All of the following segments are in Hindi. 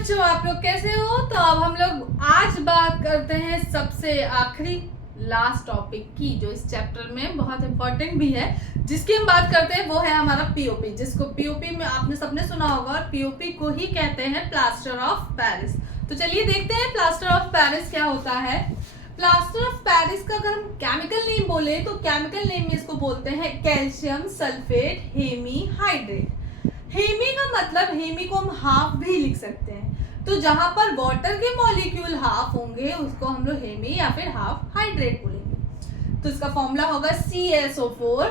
बच्चों, आप लोग कैसे हो? तो अब हम लोग आज बात करते हैं सबसे आखिरी लास्ट टॉपिक की, जो इस चैप्टर में बहुत इंपॉर्टेंट भी है, जिसकी हम बात करते हैं वो है हमारा पीओपी, जिसको पीओपी में आपने सबने सुना होगा और पीओपी को ही कहते हैं प्लास्टर ऑफ पेरिस। तो चलिए देखते हैं प्लास्टर ऑफ पेरिस क्या होता है। प्लास्टर ऑफ पेरिस का अगर हम केमिकल नेम बोले तो केमिकल नेम में इसको बोलते हैं calcium sulphate hemihydrate. Hemi का मतलब, हेमी को हम हाफ भी लिख सकते हैं, तो जहां पर वाटर के मॉलिक्यूल हाफ होंगे उसको हम लोग हेमी या फिर हाफ हाइड्रेट बोलेंगे। तो इसका फॉर्मूला होगा CaSO4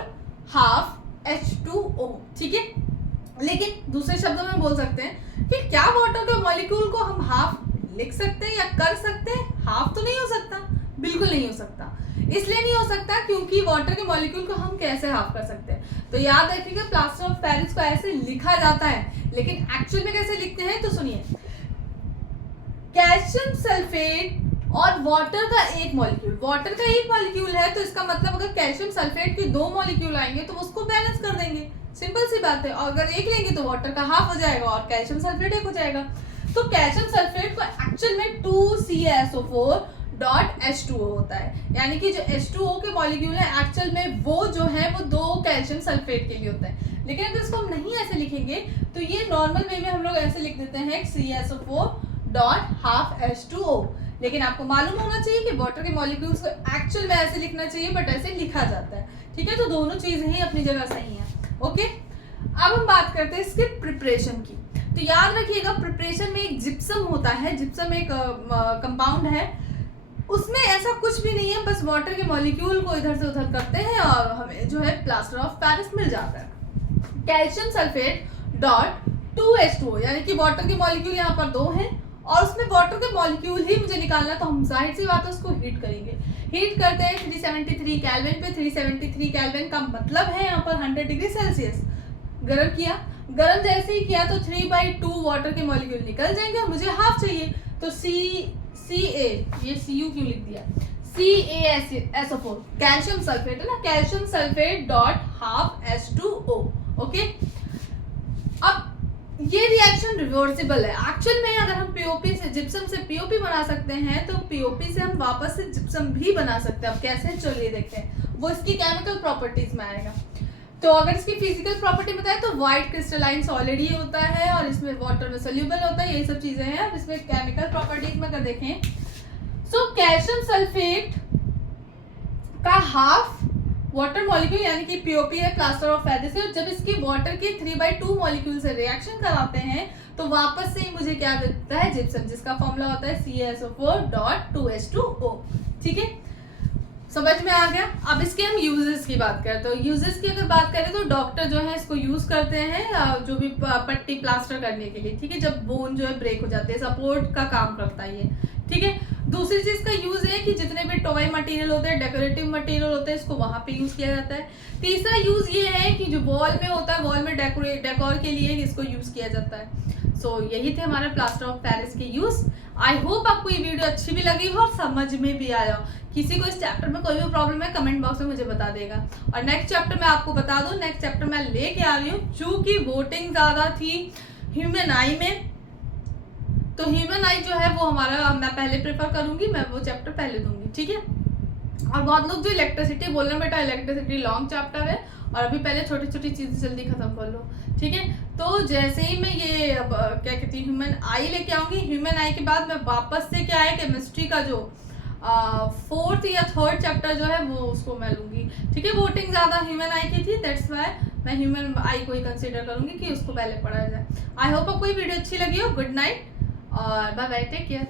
हाफ H2O। ठीक है, लेकिन दूसरे शब्दों में बोल सकते हैं कि क्या वाटर के मॉलिक्यूल को हम हाफ लिख सकते हैं या कर सकते हैं? हाफ तो नहीं हो सकता, बिल्कुल नहीं हो सकता। इसलिए नहीं हो सकता क्योंकि वाटर के मॉलिक्यूल को हम कैसे हाफ कर सकते हैं? तो याद रखिएगा प्लास्टर ऑफ पेरिस को ऐसे लिखा जाता है, लेकिन एक्चुअल में कैसे लिखते हैं तो सुनिए। कैल्शियम सल्फेट और वाटर का एक मॉलिक्यूल, वाटर का एक मॉलिक्यूल है तो इसका मतलब अगर कैल्शियम सल्फेट के दो मॉलिक्यूल आएंगे तो उसको बैलेंस कर देंगे, सिंपल सी बात है। और अगर एक लेंगे तो वाटर का हाफ हो जाएगा और कैल्शियम सल्फेट एक हो जाएगा। तो कैल्शियम सल्फेट को एक्चुअल में 2CaSO4 H2O होता है, यानी कि जो H2O के मॉलिक्यूल है एक्चुअल में वो जो है वो दो कैल्शियम सल्फेट के लिए होता है। लेकिन अगर इसको हम नहीं ऐसे लिखेंगे तो ये नॉर्मल वे में हम लोग ऐसे लिख देते हैं CaSO4 हाफ H2O। लेकिन आपको मालूम होना चाहिए कि वाटर के मॉलिक्यूल्स को एक्चुअल में ऐसे लिखना चाहिए, बट ऐसे लिखा जाता है। ठीक है, तो दोनों चीजें ही अपनी जगह सही है। ओके, अब हम बात करते हैं इसके प्रिपरेशन की। तो याद रखिएगा प्रिपरेशन में एक जिप्सम होता है, जिप्सम एक कंपाउंड है, उसमें ऐसा कुछ भी नहीं है, बस वाटर के मॉलिक्यूल को इधर से उधर करते हैं और हमें जो है प्लास्टर ऑफ पेरिस मिल जाता है। कैल्शियम सल्फेट .2H2O, यानी कि वाटर के मॉलिक्यूल यहाँ पर दो हैं और उसमें वाटर के मॉलिक्यूल ही मुझे निकालना, तो हम जाहिर सी बात है उसको हीट करेंगे। हीट करते हैं 373 केल्विन पे। 373 केल्विन का मतलब है यहाँ पर 100 डिग्री सेल्सियस। गर्म किया, गर्म जैसे ही किया तो 3/2 वाटर के मॉलिक्यूल निकल जाएंगे और मुझे हाफ चाहिए, तो CA, ये Cu क्यों लिख दिया, CaSO4 कैल्शियम सल्फेट है ना, calcium sulphate half H2O। Okay, अब ये रिएक्शन रिवर्सिबल है। एक्चुअल में अगर हम पीओपी से, जिप्सम से पीओपी बना सकते हैं तो पीओपी से हम वापस से जिप्सम भी बना सकते हैं। अब कैसे, चलिए देखते हैं, वो इसकी केमिकल प्रॉपर्टीज में आएगा। तो अगर इसकी फिजिकल प्रॉपर्टी बताए तो व्हाइट क्रिस्टलाइन सॉलिड ही होता है और इसमें वाटर में सोल्यूबल होता है, यही सब चीजें हैं। अब इसमें केमिकल प्रॉपर्टीज में अगर देखें, सो कैल्शियम सल्फेट का हाफ वाटर मॉलिक्यूल यानी कि पीओपी है प्लास्टर ऑफ पेरिस से, जब इसके वाटर के 3/2 मॉलिक्यूल से रिएक्शन कराते हैं तो वापस से मुझे क्या देता है, जिप्सम, जिसका फॉर्मूला होता है CaSO4 ठीक है, समझ में आ गया। अब इसके हम यूजेस की बात करें तो यूजेस की अगर बात करें तो डॉक्टर जो है इसको यूज करते हैं जो भी पट्टी प्लास्टर करने के लिए। ठीक है, जब बोन जो है ब्रेक हो जाती है, सपोर्ट का काम करता है ये। ठीक है, दूसरी चीज का यूज है कि जितने भी टॉय मटेरियल होते हैं, डेकोरेटिव मटेरियल होते हैं, इसको वहां पे यूज किया जाता है। तीसरा यूज ये है कि जो वॉल में होता है, वॉल में डेकोर के लिए इसको यूज किया जाता है। सो यही थे हमारे प्लास्टर ऑफ पेरिस के यूज। आई होप आपको ये वीडियो अच्छी भी लगी हो और समझ में भी आया हो। किसी को इस चैप्टर में कोई भी प्रॉब्लम है कमेंट बॉक्स में मुझे बता देगा। और नेक्स्ट चैप्टर में आपको बता दूं, नेक्स्ट चैप्टर मैं लेके आ रही हूँ, चूंकि वोटिंग ज्यादा थी ह्यूमन आई में, तो ह्यूमन आई जो है वो हमारा, मैं पहले प्रेफर करूंगी, मैं वो चैप्टर पहले दूंगी। ठीक है, और बहुत लोग जो इलेक्ट्रिसिटी बोल रहे हैं, बेटा इलेक्ट्रिसिटी लॉन्ग चैप्टर है और अभी पहले छोटी छोटी चीजें जल्दी खत्म कर लो। ठीक है, तो जैसे ही मैं ये क्या कहती हूँ ह्यूमन आई लेके आऊंगी, ह्यूमन आई के बाद मैं वापस से क्या है केमिस्ट्री का जो 4th या 3rd चैप्टर जो है वो उसको मैं लूंगी। ठीक है, वोटिंग ज्यादा ह्यूमन आई की थी, दैट्स व्हाई मैं ह्यूमन आई को ही कंसीडर करूंगी कि उसको पहले पढ़ा जाए। आई होप आपको ये वीडियो अच्छी लगी हो। गुड नाइट और बाय बाय, टेक केयर।